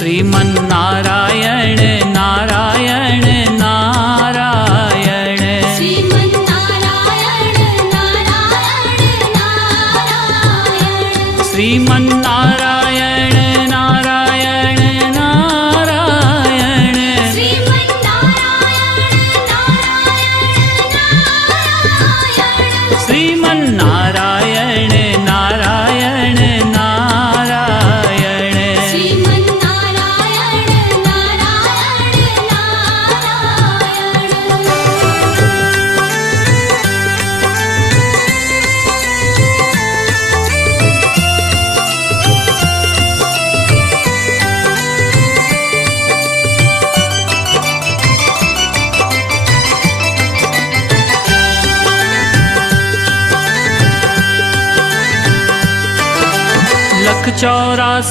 Sriman Narayana Narayan Narayan Sriman Narayana Narayan Narayan Sriman Narayana Narayan Narayan Sriman Narayana Narayan Narayan Sriman Narayana Narayan Narayan लख 84